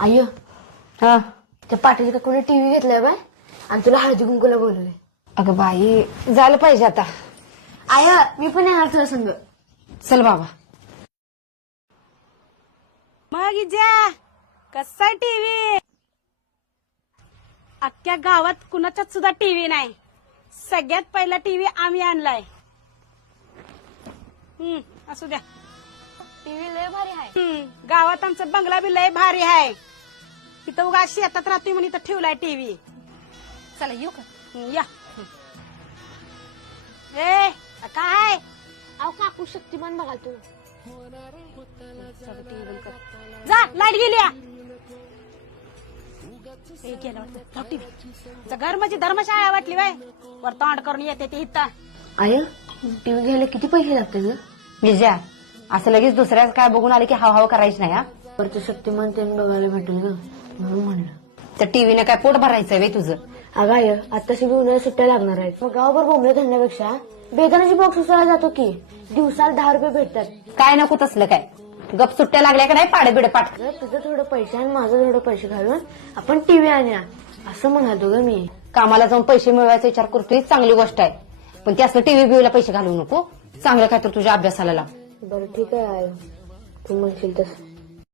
I हा त्या Patil काकूने TV घेतलाय बाय आणि तुला हळदी कुंकूला बोलवलंय. अगं बाई झालं पाहिजे आता. आय मी पण येणार तुझ्या संग. चल बाबा. मग इजा कसा टीव्ही? अख्ख्या गावात कुणाच्याच सुद्धा टीव्ही नाही. सगळ्यात पहिला टीव्ही आम्ही आणलाय. असू द्या. टीव्ही लय भारी आहे. गावात आमचा बंगला बी लय भारी आहे. इथं उगा शेतात राहतोय म्हणून इथं ठेवलाय टीव्ही. चला येऊ का? या ए काय अहो काकू शक्तिमान बघा तू. जा लाईट गेली. गेला वाटतं घर म्हणजे धर्मशाळा वाटली बाय. वर तोंड करून येते ते इथं. आय टीव्ही घ्यायला किती पैसे लागतात ग? विजया असं लगेच दुसऱ्याच काय बघून आले की हाव करायची नाही. हा वरचं शक्तिमान ते बघायला भेटेल ग म्हणून म्हणलं. त्या टीव्हीने काय पोट भरायचंय वे तुझं? अगं आय आताशी बी उन्हाळ्यात सुट्ट्या लागणार आहेत. मग गावभर बोंबले धरण्यापेक्षा बेदानाची बॉक्स उचलायला जातो की दिवसाला 10 रुपये भेटतात. काय नको तसलं काय. गप सुट्ट्या लागल्या का नाही पाडे बिडे पाठ. तुझं थोडं पैसे आणि माझं थोडं पैसे घालून आपण टीव्ही आणूया असं म्हणालो ग मी. कामाला जाऊन पैसे मिळवायचा विचार करतोय चांगली गोष्ट आहे. पण ते असं टीव्ही बिव्हीला पैसे घालवू नको. चांगलं काय तर तुझ्या अभ्यासाला लाव. बरं ठीक आहे आय तू म्हणशील तसं.